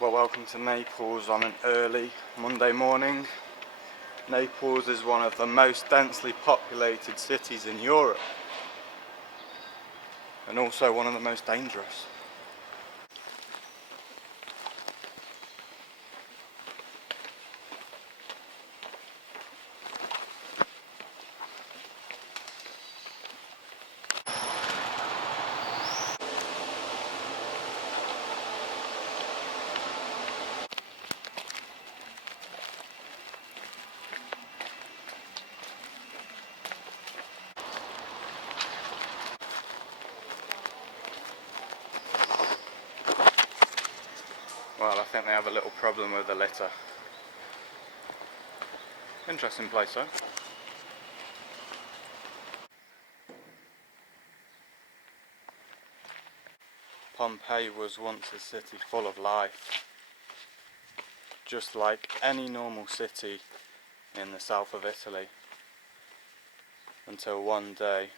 Well, welcome to Naples on an early Monday morning. Naples is one of the most densely populated cities in Europe, and also one of the most dangerous. Well, I think they have a little problem with the litter. Interesting place though. Pompeii was once a city full of life, just like any normal city in the south of Italy, until one day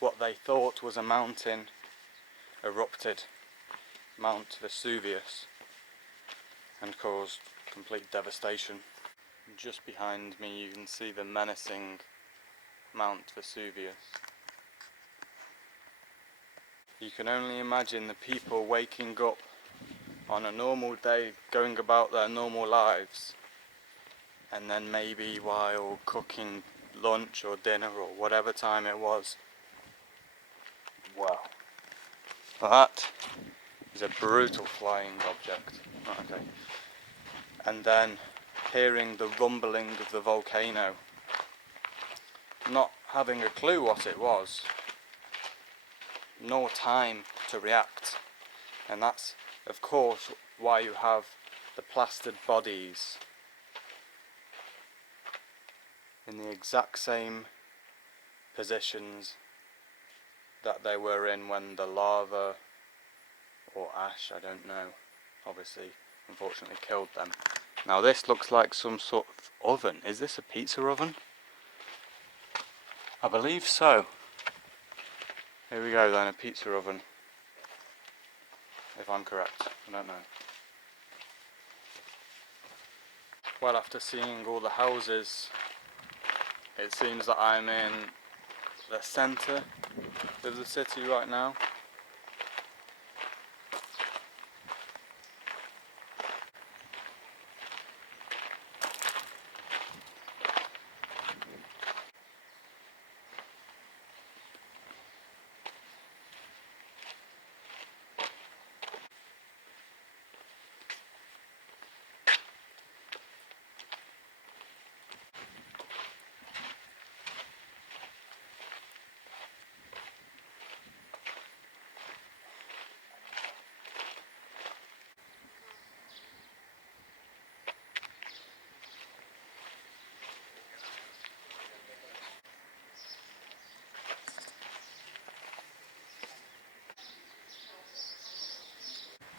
what they thought was a mountain erupted, Mount Vesuvius, and caused complete devastation. Just behind me you can see the menacing Mount Vesuvius. You can only imagine the people waking up on a normal day, going about their normal lives, and then maybe while cooking lunch or dinner or whatever time it was, wow, that is a brutal flying object. Okay. And then hearing the rumbling of the volcano, not having a clue what it was, nor time to react. And that's of course why you have the plastered bodies in the exact same positions that they were in when the lava or ash, I don't know, obviously unfortunately killed them. Now this looks like some sort of oven. Is this a pizza oven? I believe so. Here we go then, a pizza oven. If I'm correct, I don't know. Well, after seeing all the houses, it seems that I'm in the centre of the city right now.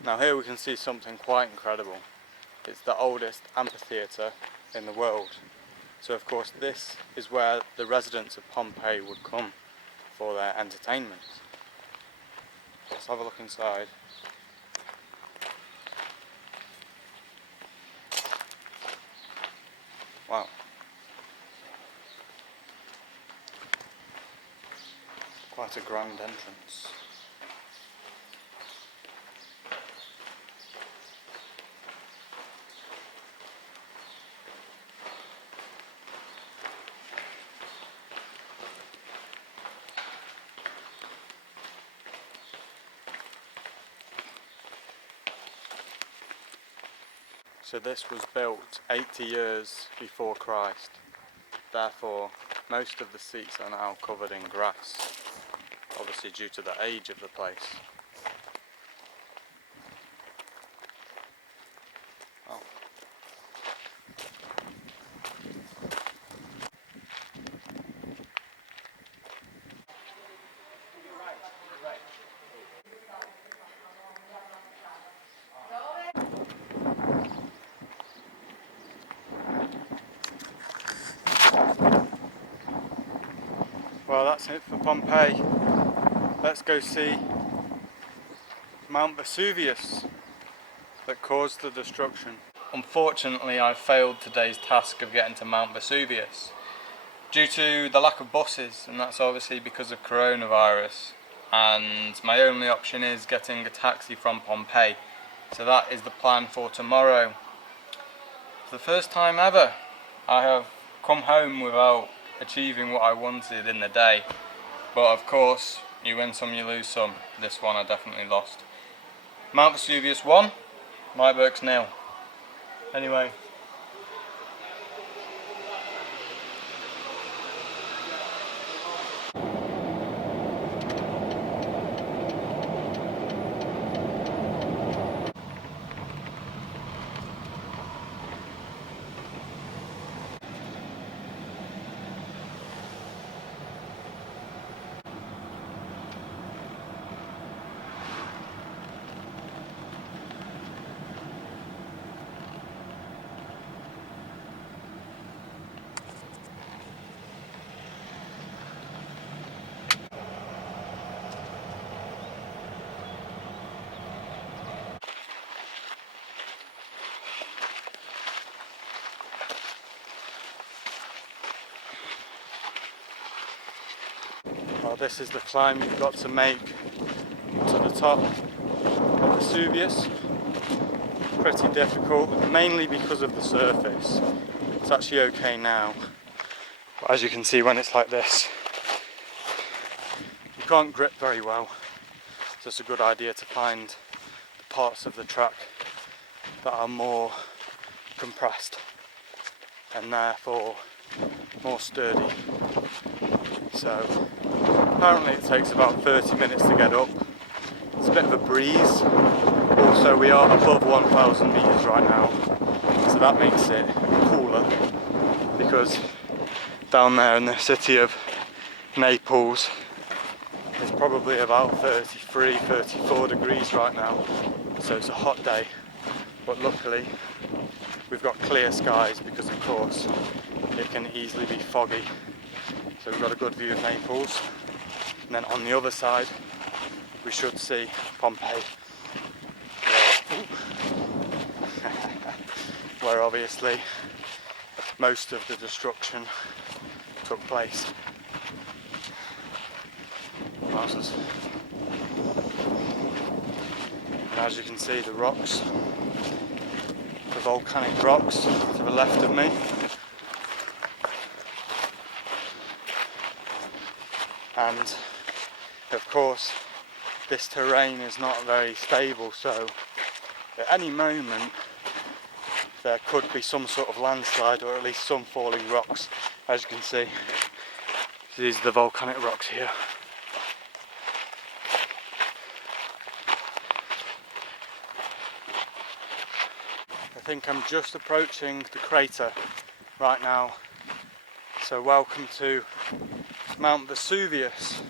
Now here we can see something quite incredible. It's the oldest amphitheatre in the world. So of course this is where the residents of Pompeii would come for their entertainment. Let's have a look inside. Wow. Quite a grand entrance. So this was built 80 years before Christ. Therefore, most of the seats are now covered in grass, obviously due to the age of the place. Oh. Well, that's it for Pompeii. Let's go see Mount Vesuvius. that caused the destruction. Unfortunately, I failed today's task of getting to Mount Vesuvius due to the lack of buses, and that's obviously because of coronavirus, and my only option is getting a taxi from Pompeii. So that is the plan for tomorrow. For the first time ever, I have come home without achieving what I wanted in the day, but of course you win some, you lose some. This one I definitely lost. Mount Vesuvius 1, Lightworks 0. Anyway, well, this is the climb you've got to make to the top of Vesuvius. Pretty difficult, mainly because of the surface. It's actually okay now, but as you can see, when it's like this, you can't grip very well. So it's a good idea to find the parts of the track that are more compressed and therefore more sturdy. So apparently it takes about 30 minutes to get up. It's a bit of a breeze. Also, we are above 1,000 meters right now, so that makes it cooler, because down there in the city of Naples it's probably about 33, 34 degrees right now, so it's a hot day. But luckily we've got clear skies, because of course it can easily be foggy. So we've got a good view of Naples, and then on the other side we should see Pompeii, where obviously most of the destruction took place. Wowzers. And as you can see, the rocks, the volcanic rocks to the left of me, and of course this terrain is not very stable, so at any moment there could be some sort of landslide, or at least some falling rocks. As you can see, these are the volcanic rocks here. I think I'm just approaching the crater right now. So welcome to Mount Vesuvius,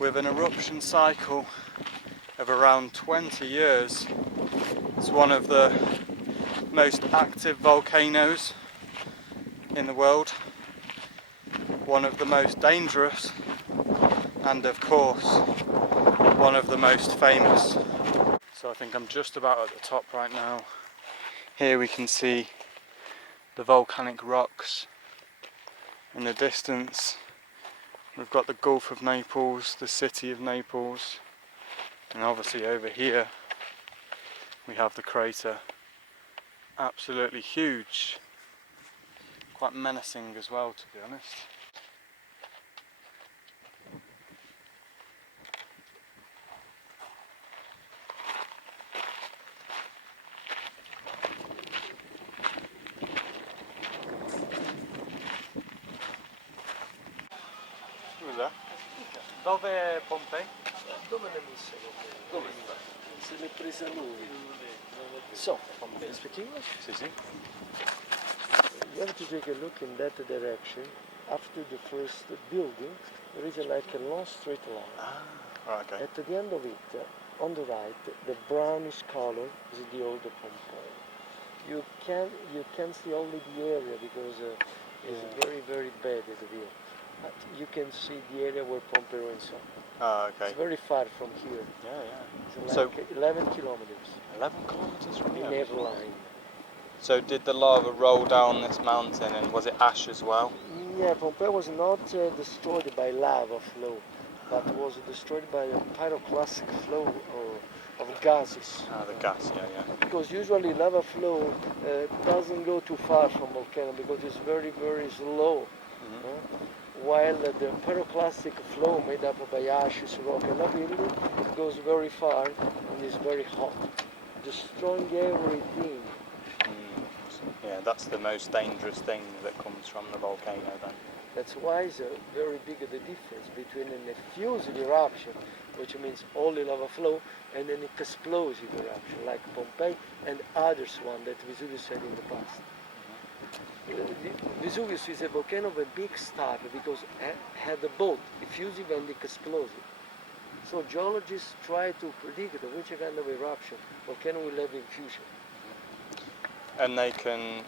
with an eruption cycle of around 20 years. It's one of the most active volcanoes in the world, one of the most dangerous, and of course one of the most famous. So I think I'm just about at the top right now. Here we can see the volcanic rocks. In the distance we've got the Gulf of Naples, the city of Naples, and obviously over here we have the crater. Absolutely huge, quite menacing as well, to be honest. Scusa, dove è Pompeii? Dove l'hai messa? Dove sta? Se l'è presa lui. So, you speak English? Sì, sì. You have to take a look in that direction. After the first building, there is like a long straight line. Ah, right, okay. At the end of it, on the right, the brownish color is the old Pompeii. You can see only the area because it's very bad at the view. But you can see the area where Pompeii went on. Oh, okay. It's very far from here. Yeah, yeah. It's So like 11 kilometers 11 kilometers from in here. every line. So did the lava roll down this mountain, and was it ash as well? Yeah, Pompeii was not destroyed by lava flow, but was destroyed by a pyroclastic flow of gases. Ah, the gas. Yeah, yeah. Because usually lava flow doesn't go too far from volcano because it's very, very slow. While the pyroclastic flow made up by ashes, rock and lava goes very far and is very hot, destroying everything. Yeah, that's the most dangerous thing that comes from the volcano then. That's why it's very big the difference between an effusive eruption, which means only lava flow, and an explosive eruption like Pompeii and others one that Vesuvius had in the past. Vesuvius is a volcano of a big star because it had both effusive and explosive. So geologists try to predict which kind of eruption volcano will have in future. And they can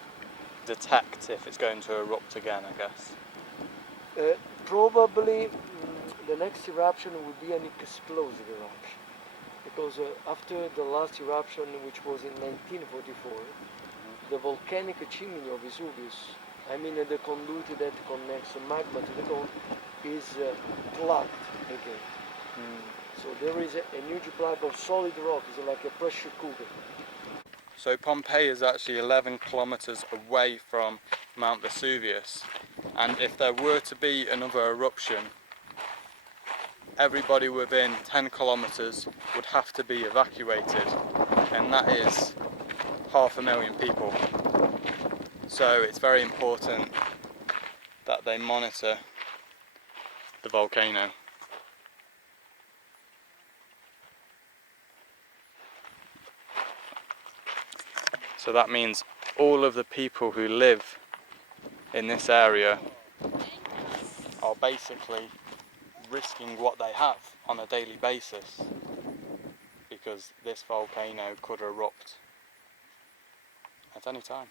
detect if it's going to erupt again, I guess. Probably the next eruption will be an explosive eruption because after the last eruption, which was in 1944, the volcanic chimney of Vesuvius, I mean the conduit that connects magma to the cone, is plugged again. So there is a huge plug of solid rock, it's like a pressure cooker. So Pompeii is actually 11 kilometers away from Mount Vesuvius, and if there were to be another eruption, everybody within 10 kilometers would have to be evacuated, and that is 500,000 people. So it's very important that they monitor the volcano. So that means all of the people who live in this area are basically risking what they have on a daily basis, because this volcano could erupt at any time.